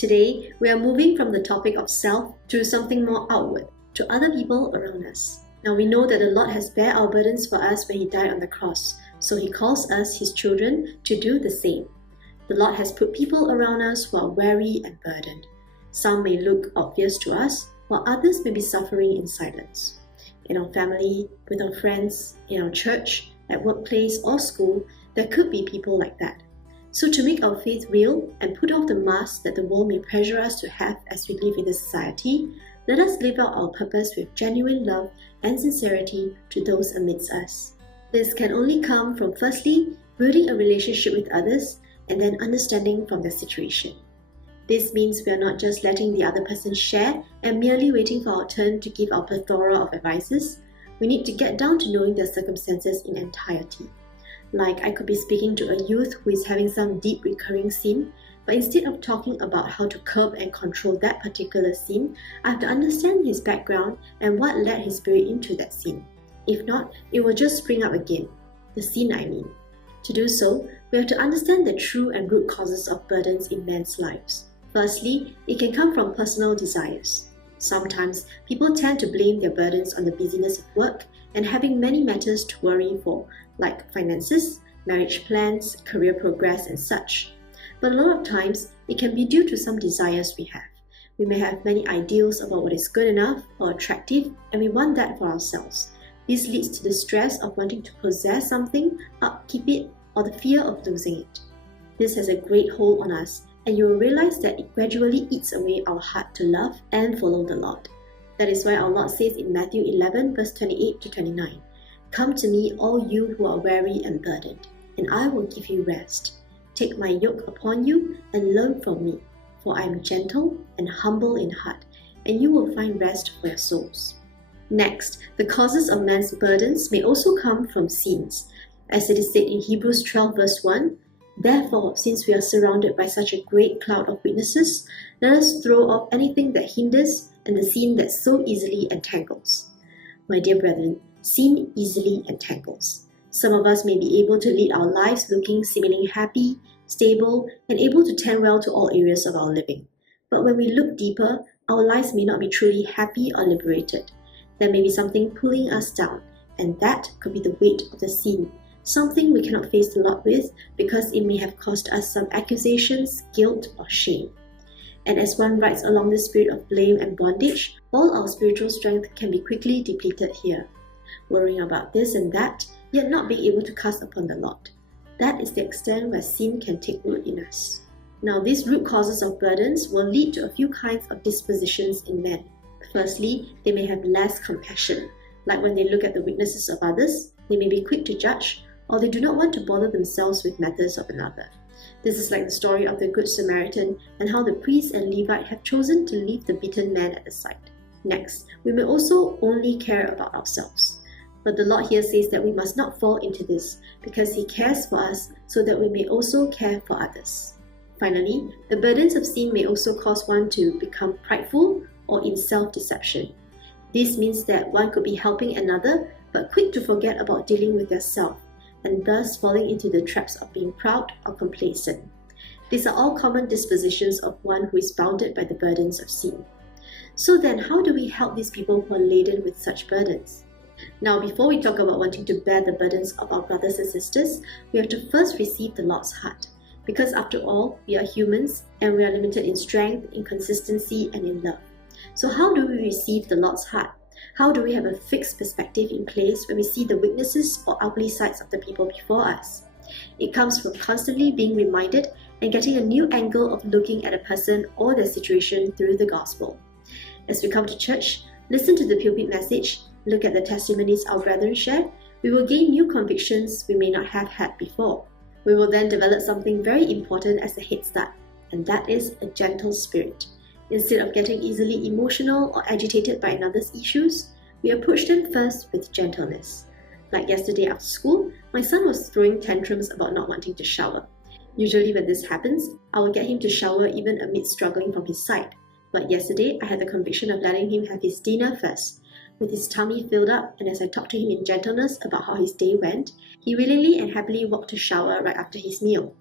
Today, we are moving from the topic of self to something more outward, to other people around us. Now we know that the Lord has bare our burdens for us when He died on the cross, so He calls us, His children, to do the same. The Lord has put people around us who are weary and burdened. Some may look obvious to us, while others may be suffering in silence. In our family, with our friends, in our church, at workplace or school, there could be people like that. So to make our faith real and put off the mask that the world may pressure us to have as we live in this society, let us live out our purpose with genuine love and sincerity to those amidst us. This can only come from firstly, building a relationship with others and then understanding from their situation. This means we are not just letting the other person share and merely waiting for our turn to give our plethora of advices. We need to get down to knowing their circumstances in entirety. Like I could be speaking to a youth who is having some deep recurring sin, but instead of talking about how to curb and control that particular sin, I have to understand his background and what led his spirit into that sin. If not, it will just spring up again. The sin, I mean. To do so, we have to understand the true and root causes of burdens in men's lives. Firstly, it can come from personal desires. Sometimes, people tend to blame their burdens on the busyness of work and having many matters to worry for, like finances, marriage plans, career progress, and such. But a lot of times, it can be due to some desires we have. We may have many ideals about what is good enough or attractive, and we want that for ourselves. This leads to the stress of wanting to possess something, upkeep it, or the fear of losing it. This has a great hold on us, and you will realize that it gradually eats away our heart to love and follow the Lord. That is why our Lord says in Matthew 11, verse 28 to 29, "Come to me, all you who are weary and burdened, and I will give you rest. Take my yoke upon you and learn from me, for I am gentle and humble in heart, and you will find rest for your souls." Next, the causes of man's burdens may also come from sins. As it is said in Hebrews 12, verse 1, "Therefore, since we are surrounded by such a great cloud of witnesses, let us throw off anything that hinders and the sin that so easily entangles." My dear brethren, sin easily entangles. Some of us may be able to lead our lives looking seemingly happy, stable, and able to tend well to all areas of our living. But when we look deeper, our lives may not be truly happy or liberated. There may be something pulling us down, and that could be the weight of the sin, something we cannot face the Lord with because it may have caused us some accusations, guilt, or shame. And as one rides along the spirit of blame and bondage, all our spiritual strength can be quickly depleted here, worrying about this and that, yet not being able to cast upon the Lord. That is the extent where sin can take root in us. Now, these root causes of burdens will lead to a few kinds of dispositions in men. Firstly, they may have less compassion, like when they look at the weaknesses of others, they may be quick to judge, or they do not want to bother themselves with matters of another. This is like the story of the Good Samaritan and how the priest and Levite have chosen to leave the beaten man at the side. Next, we may also only care about ourselves. But the Lord here says that we must not fall into this, because He cares for us so that we may also care for others. Finally, the burdens of sin may also cause one to become prideful or in self-deception. This means that one could be helping another, but quick to forget about dealing with their self, and thus falling into the traps of being proud or complacent. These are all common dispositions of one who is bounded by the burdens of sin. So then, how do we help these people who are laden with such burdens? Now, before we talk about wanting to bear the burdens of our brothers and sisters, we have to first receive the Lord's heart. Because after all, we are humans, and we are limited in strength, in consistency, and in love. So how do we receive the Lord's heart? How do we have a fixed perspective in place when we see the weaknesses or ugly sides of the people before us? It comes from constantly being reminded and getting a new angle of looking at a person or their situation through the gospel. As we come to church, listen to the pulpit message, look at the testimonies our brethren share, we will gain new convictions we may not have had before. We will then develop something very important as a head start, and that is a gentle spirit. Instead of getting easily emotional or agitated by another's issues, we approach them first with gentleness. Like yesterday after school, my son was throwing tantrums about not wanting to shower. Usually when this happens, I will get him to shower even amid struggling from his side. But yesterday, I had the conviction of letting him have his dinner first. With his tummy filled up, and as I talked to him in gentleness about how his day went, he willingly and happily walked to shower right after his meal.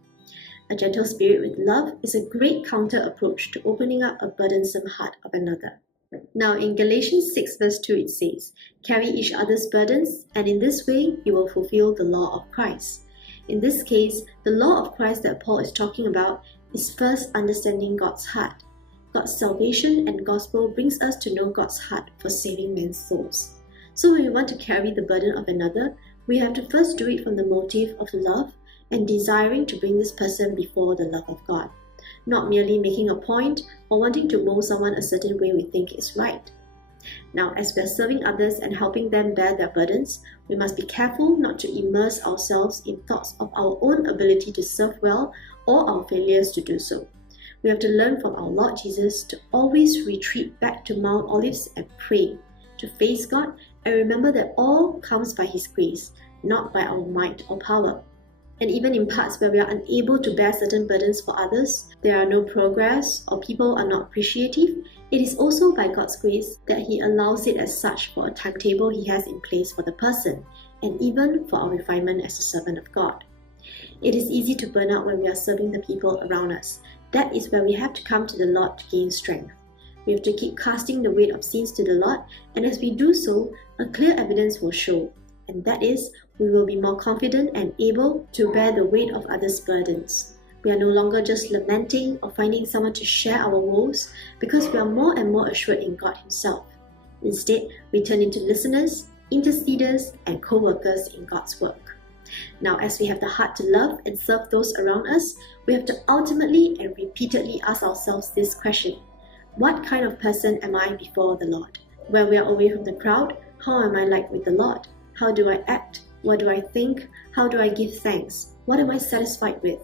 A gentle spirit with love is a great counter approach to opening up a burdensome heart of another. Now in Galatians 6 verse 2 it says, "Carry each other's burdens, and in this way you will fulfill the law of Christ." In this case, the law of Christ that Paul is talking about is first understanding God's heart. God's salvation and gospel brings us to know God's heart for saving men's souls. So when we want to carry the burden of another, we have to first do it from the motive of love and desiring to bring this person before the love of God, not merely making a point or wanting to mold someone a certain way we think is right. Now, as we are serving others and helping them bear their burdens, we must be careful not to immerse ourselves in thoughts of our own ability to serve well or our failures to do so. We have to learn from our Lord Jesus to always retreat back to Mount Olives and pray, to face God, and remember that all comes by His grace, not by our might or power. And even in parts where we are unable to bear certain burdens for others, there are no progress, or people are not appreciative, it is also by God's grace that He allows it as such for a timetable He has in place for the person, and even for our refinement as a servant of God. It is easy to burn out when we are serving the people around us. That is where we have to come to the Lord to gain strength. We have to keep casting the weight of sins to the Lord, and as we do so, a clear evidence will show, and that is, we will be more confident and able to bear the weight of others' burdens. We are no longer just lamenting or finding someone to share our woes, because we are more and more assured in God Himself. Instead, we turn into listeners, interceders, and co-workers in God's work. Now, as we have the heart to love and serve those around us, we have to ultimately and repeatedly ask ourselves this question: what kind of person am I before the Lord? When we are away from the crowd, how am I like with the Lord? How do I act? What do I think? How do I give thanks? What am I satisfied with?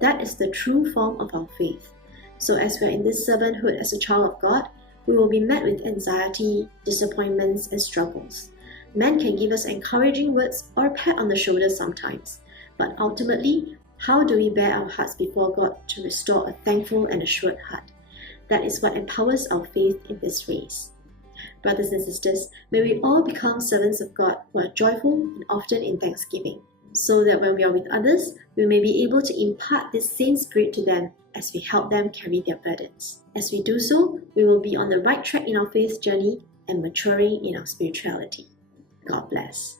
That is the true form of our faith. So as we are in this servanthood as a child of God, we will be met with anxiety, disappointments, and struggles. Men can give us encouraging words or a pat on the shoulder sometimes, but ultimately, how do we bear our hearts before God to restore a thankful and assured heart? That is what empowers our faith in this race. Brothers and sisters, may we all become servants of God who are joyful and often in thanksgiving, so that when we are with others, we may be able to impart this same spirit to them as we help them carry their burdens. As we do so, we will be on the right track in our faith journey and maturing in our spirituality. God bless.